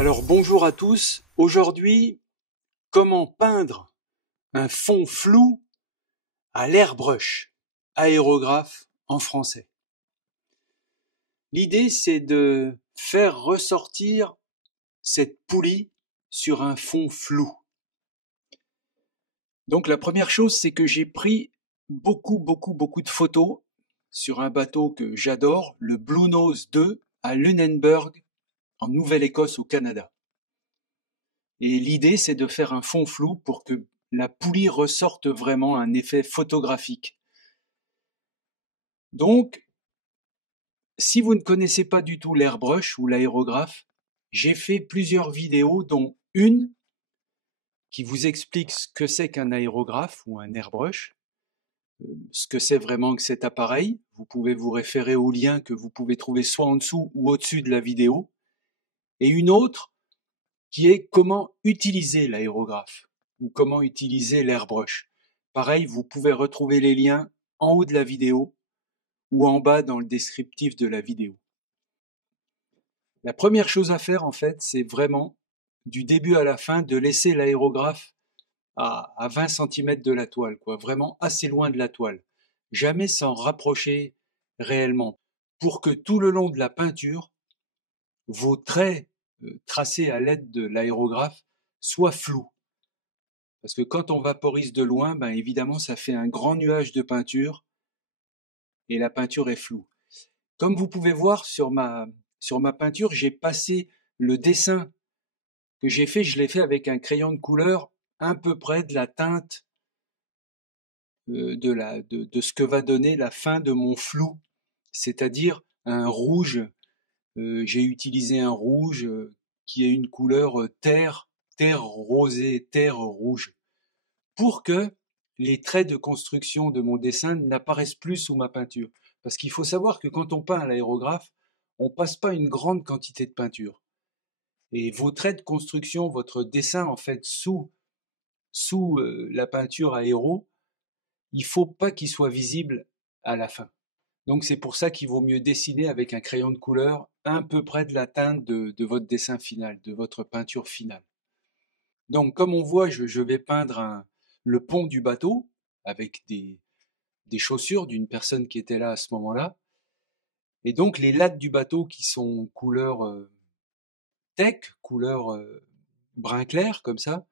Alors bonjour à tous, aujourd'hui, comment peindre un fond flou à l'airbrush, aérographe en français. L'idée c'est de faire ressortir cette poulie sur un fond flou. Donc la première chose c'est que j'ai pris beaucoup de photos sur un bateau que j'adore, le Blue Nose 2 à Lunenburg en Nouvelle-Écosse au Canada. Et l'idée, c'est de faire un fond flou pour que la poulie ressorte vraiment un effet photographique. Donc, si vous ne connaissez pas du tout l'airbrush ou l'aérographe, j'ai fait plusieurs vidéos, dont une qui vous explique ce que c'est qu'un aérographe ou un airbrush, ce que c'est vraiment que cet appareil. Vous pouvez vous référer au lien que vous pouvez trouver soit en dessous ou au-dessus de la vidéo. Et une autre qui est comment utiliser l'aérographe ou comment utiliser l'airbrush. Pareil, vous pouvez retrouver les liens en haut de la vidéo ou en bas dans le descriptif de la vidéo. La première chose à faire, en fait, c'est vraiment, du début à la fin, de laisser l'aérographe à 20 cm de la toile, quoi, vraiment assez loin de la toile. Jamais s'en rapprocher réellement, pour que tout le long de la peinture, vos traits tracés à l'aide de l'aérographe soient flous. Parce que quand on vaporise de loin, ben évidemment, ça fait un grand nuage de peinture et la peinture est floue. Comme vous pouvez voir sur ma peinture, j'ai passé le dessin que j'ai fait, je l'ai fait avec un crayon de couleur à peu près de la teinte de ce que va donner la fin de mon flou, c'est-à-dire un rouge. J'ai utilisé un rouge qui est une couleur terre rosée, terre rouge, pour que les traits de construction de mon dessin n'apparaissent plus sous ma peinture. Parce qu'il faut savoir que quand on peint à l'aérographe, on passe pas une grande quantité de peinture. Et vos traits de construction, votre dessin en fait sous la peinture aéro, il faut pas qu'il soit visible à la fin. Donc c'est pour ça qu'il vaut mieux dessiner avec un crayon de couleur à peu près de la teinte de votre dessin final, de votre peinture finale. Donc comme on voit, je vais peindre le pont du bateau avec des chaussures d'une personne qui était là à ce moment-là. Et donc les lattes du bateau qui sont couleur teck, couleur brun clair comme ça.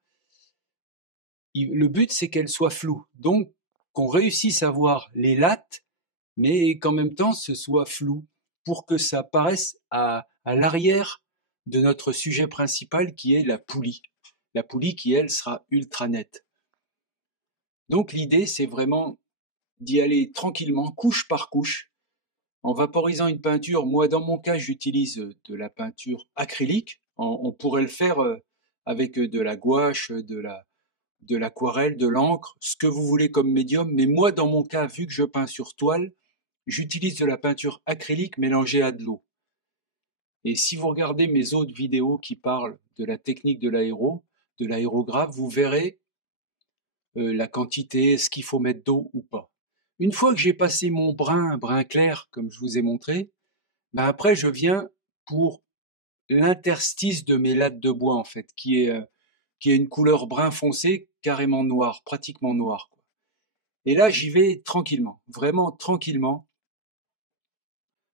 Le but c'est qu'elles soient floues. Donc qu'on réussisse à voir les lattes, mais qu'en même temps ce soit flou pour que ça paraisse à l'arrière de notre sujet principal qui est la poulie. La poulie qui, elle, sera ultra nette. Donc l'idée, c'est vraiment d'y aller tranquillement, couche par couche, en vaporisant une peinture. Moi, dans mon cas, j'utilise de la peinture acrylique. On pourrait le faire avec de la gouache, de l'aquarelle, de l'encre, ce que vous voulez comme médium. Mais moi, dans mon cas, vu que je peins sur toile, j'utilise de la peinture acrylique mélangée à de l'eau. Et si vous regardez mes autres vidéos qui parlent de la technique de l'aérographe, vous verrez la quantité, ce qu'il faut mettre d'eau ou pas. Une fois que j'ai passé mon brun clair, comme je vous ai montré, ben après je viens pour l'interstice de mes lattes de bois en fait, qui est une couleur brun foncé, carrément noir, pratiquement noir. Et là j'y vais tranquillement, vraiment tranquillement.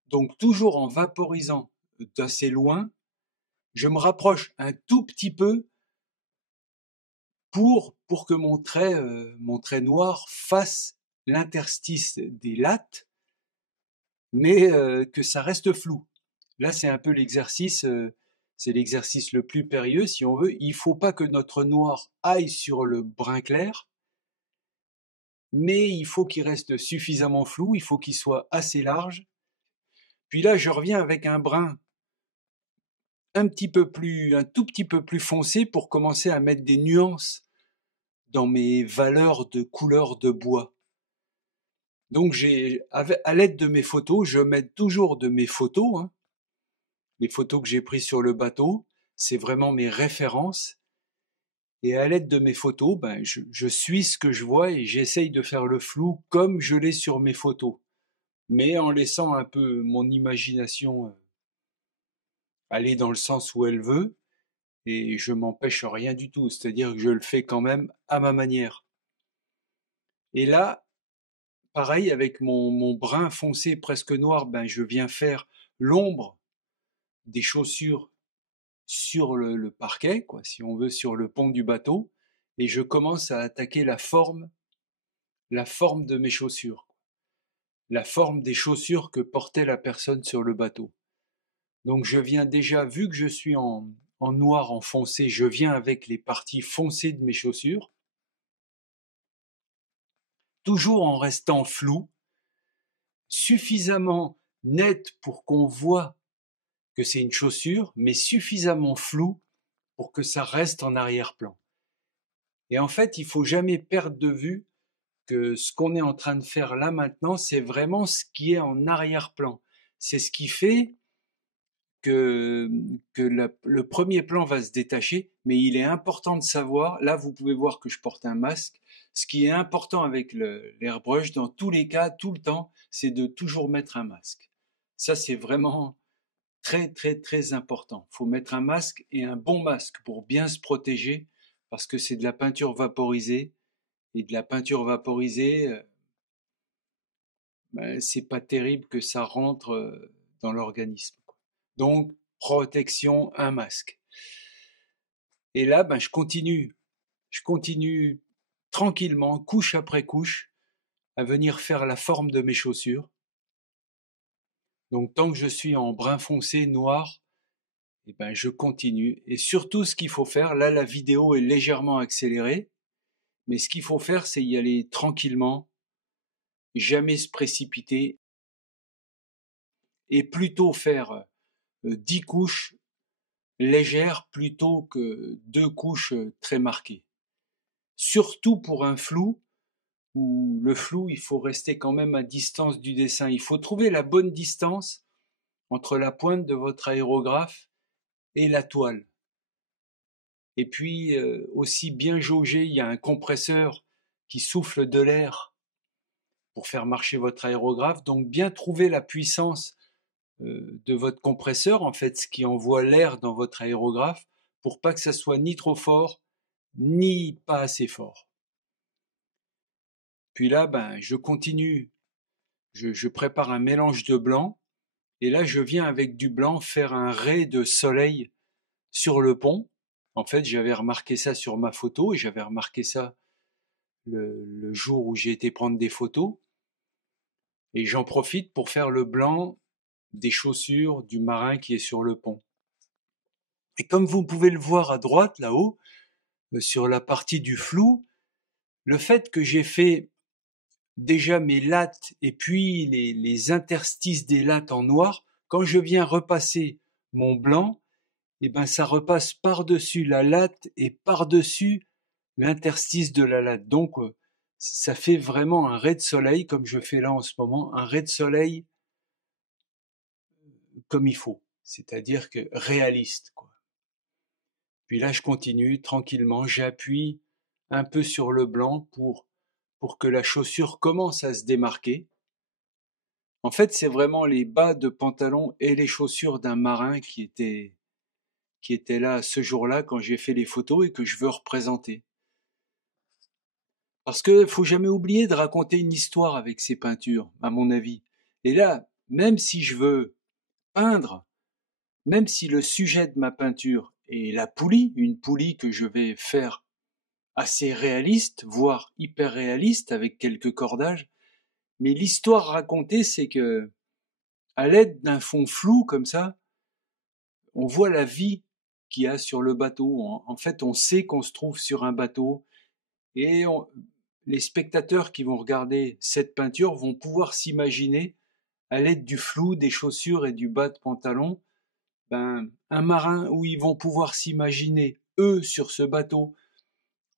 Donc toujours en vaporisant d'assez loin, je me rapproche un tout petit peu pour que mon trait noir fasse l'interstice des lattes, mais que ça reste flou. Là, c'est un peu l'exercice, c'est l'exercice le plus périlleux, si on veut. Il faut pas que notre noir aille sur le brun clair, mais il faut qu'il reste suffisamment flou, il faut qu'il soit assez large. Puis là, je reviens avec un brun un tout petit peu plus foncé pour commencer à mettre des nuances dans mes valeurs de couleur de bois. Donc à l'aide de mes photos, je mets toujours de mes photos, hein. Les photos que j'ai prises sur le bateau, c'est vraiment mes références. Et à l'aide de mes photos, ben, je suis ce que je vois et j'essaye de faire le flou comme je l'ai sur mes photos. Mais en laissant un peu mon imagination aller dans le sens où elle veut. et je m'empêche rien du tout, c'est-à-dire que je le fais quand même à ma manière. Et là, pareil, avec mon brun foncé presque noir, ben je viens faire l'ombre des chaussures sur le parquet, quoi, si on veut, sur le pont du bateau, et je commence à attaquer la forme de mes chaussures, la forme des chaussures que portait la personne sur le bateau. Donc je viens déjà, vu que je suis en noir, en foncé, je viens avec les parties foncées de mes chaussures, toujours en restant flou, suffisamment net pour qu'on voit que c'est une chaussure, mais suffisamment flou pour que ça reste en arrière-plan. Et en fait, il faut jamais perdre de vue que ce qu'on est en train de faire là maintenant, c'est vraiment ce qui est en arrière-plan. C'est ce qui fait que, le premier plan va se détacher, mais il est important de savoir, là vous pouvez voir que je porte un masque, ce qui est important avec l'airbrush, dans tous les cas, tout le temps, c'est de toujours mettre un masque. Ça c'est vraiment très très très important. Il faut mettre un masque et un bon masque pour bien se protéger, parce que c'est de la peinture vaporisée, et de la peinture vaporisée, ben, c'est pas terrible que ça rentre dans l'organisme. Donc, protection, un masque. Et là, ben, je continue tranquillement, couche après couche, à venir faire la forme de mes chaussures. Donc, tant que je suis en brun foncé, noir, eh ben, je continue. Et surtout, ce qu'il faut faire, là, la vidéo est légèrement accélérée, mais ce qu'il faut faire, c'est y aller tranquillement, jamais se précipiter, et plutôt faire 10 couches légères plutôt que 2 couches très marquées. Surtout pour un flou, où le flou, il faut rester quand même à distance du dessin. Il faut trouver la bonne distance entre la pointe de votre aérographe et la toile. Et puis aussi bien jauger, il y a un compresseur qui souffle de l'air pour faire marcher votre aérographe, donc bien trouver la puissance de votre compresseur, en fait, ce qui envoie l'air dans votre aérographe, pour pas que ça soit ni trop fort, ni pas assez fort. Puis là, ben, je continue, je prépare un mélange de blanc, et là, je viens avec du blanc faire un ray de soleil sur le pont. En fait, j'avais remarqué ça sur ma photo, et j'avais remarqué ça le jour où j'ai été prendre des photos, et j'en profite pour faire le blanc des chaussures du marin qui est sur le pont. Et comme vous pouvez le voir à droite, là-haut, sur la partie du flou, le fait que j'ai fait déjà mes lattes et puis les interstices des lattes en noir, quand je viens repasser mon blanc, et ben ça repasse par-dessus la latte et par-dessus l'interstice de la latte. Donc ça fait vraiment un ray de soleil, comme je fais là en ce moment, un ray de soleil comme il faut, c'est-à-dire que réaliste, quoi. Puis là, je continue tranquillement, j'appuie un peu sur le blanc pour que la chaussure commence à se démarquer. En fait, c'est vraiment les bas de pantalon et les chaussures d'un marin qui étaient là ce jour-là quand j'ai fait les photos et que je veux représenter. Parce que faut jamais oublier de raconter une histoire avec ces peintures, à mon avis. Et là, même si je veux peindre, même si le sujet de ma peinture est la poulie, une poulie que je vais faire assez réaliste, voire hyper réaliste avec quelques cordages, mais l'histoire racontée, c'est que, à l'aide d'un fond flou comme ça, on voit la vie qu'il y a sur le bateau. En fait, on sait qu'on se trouve sur un bateau, et les spectateurs qui vont regarder cette peinture vont pouvoir s'imaginer, à l'aide du flou, des chaussures et du bas de pantalon, ben, un marin, où ils vont pouvoir s'imaginer, eux, sur ce bateau.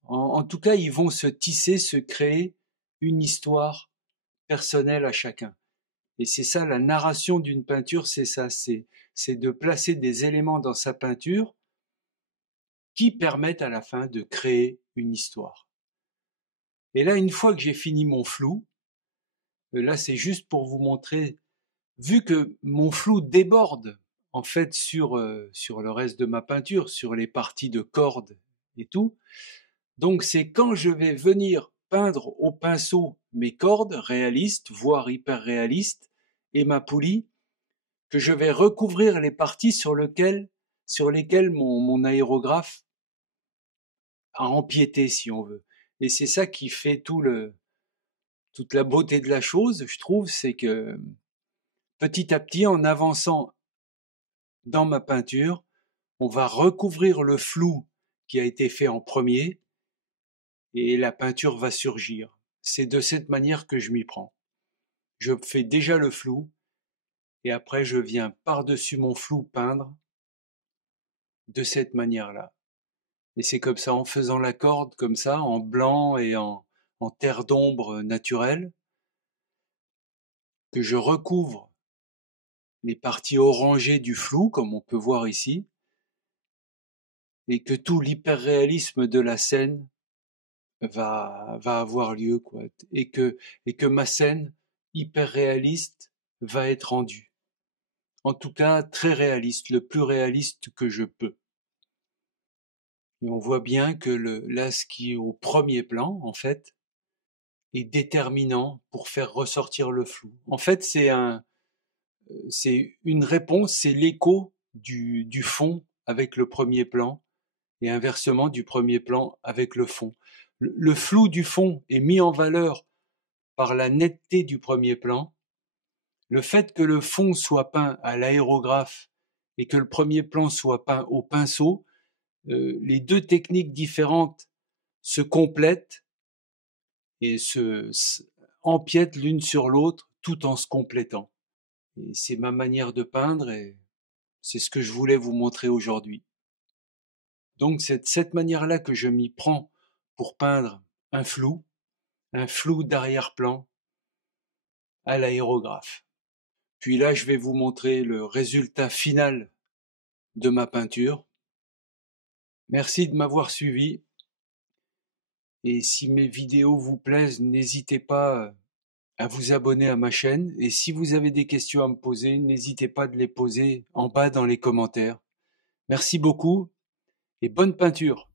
En tout cas, ils vont se tisser, se créer une histoire personnelle à chacun. Et c'est ça, la narration d'une peinture, c'est ça, c'est de placer des éléments dans sa peinture qui permettent à la fin de créer une histoire. Et là, une fois que j'ai fini mon flou, là c'est juste pour vous montrer, vu que mon flou déborde en fait sur le reste de ma peinture, sur les parties de cordes et tout. Donc c'est quand je vais venir peindre au pinceau mes cordes réalistes, voire hyper réalistes, et ma poulie, que je vais recouvrir les parties sur lesquelles mon aérographe a empiété, si on veut. Et c'est ça qui fait toute la beauté de la chose, je trouve, c'est que petit à petit, en avançant dans ma peinture, on va recouvrir le flou qui a été fait en premier et la peinture va surgir. C'est de cette manière que je m'y prends. Je fais déjà le flou et après je viens par-dessus mon flou peindre de cette manière-là. Et c'est comme ça, en faisant la corde comme ça, en blanc et en terre d'ombre naturelle, que je recouvre les parties orangées du flou, comme on peut voir ici, et que tout l'hyperréalisme de la scène va avoir lieu, quoi, et que ma scène hyper réaliste va être rendue. En tout cas, très réaliste, le plus réaliste que je peux. Et on voit bien que là, ce qui est au premier plan, en fait, est déterminant pour faire ressortir le flou. En fait, c'est une réponse, c'est l'écho du fond avec le premier plan et inversement du premier plan avec le fond. Le flou du fond est mis en valeur par la netteté du premier plan. Le fait que le fond soit peint à l'aérographe et que le premier plan soit peint au pinceau, les deux techniques différentes se complètent et empiètent l'une sur l'autre tout en se complétant. Et c'est ma manière de peindre et c'est ce que je voulais vous montrer aujourd'hui. Donc c'est de cette manière-là que je m'y prends pour peindre un flou d'arrière-plan à l'aérographe. Puis là, je vais vous montrer le résultat final de ma peinture. Merci de m'avoir suivi. Et si mes vidéos vous plaisent, n'hésitez pas à vous abonner à ma chaîne. Et si vous avez des questions à me poser, n'hésitez pas de les poser en bas dans les commentaires. Merci beaucoup et bonne peinture.